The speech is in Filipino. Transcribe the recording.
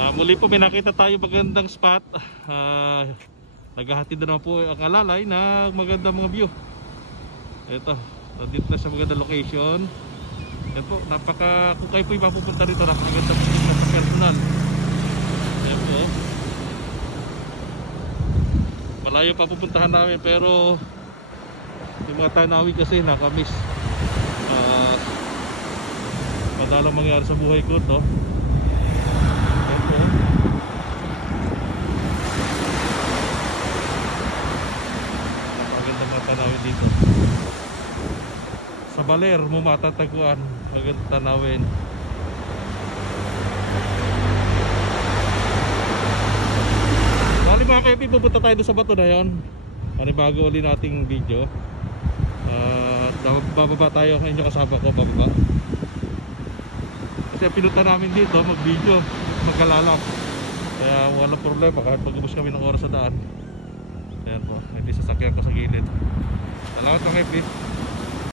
Muli po may nakita tayo magandang spot. Naghahatid na naman po ang alalay na magandang mga view. Ito, dito na sa magandang location. Yan po, kung kayo po ipapupunta rito, napakaganda po sa personal. Yan po. Malayo pa pupuntahan namin pero yung mga tanawin kasi nakamiss. Madalang mangyari sa buhay ko to. Yan po. Napakaganda mga tanawin dito. Sa Baler mo matatagpuan magandang tanawin. Bali mga kaibigan, pupunta tayo doon sa bato na yun. Panibago ulit nating video. Bababa tayo, inyo kasama ko bababa. Kasi pinunta namin dito mag video, magkalalap. Kaya walang problema kahit pag-ubos kami ng oras sa daan. Ayan po, hindi sasakyan ko sa gilid. Salamat mga kaibigan.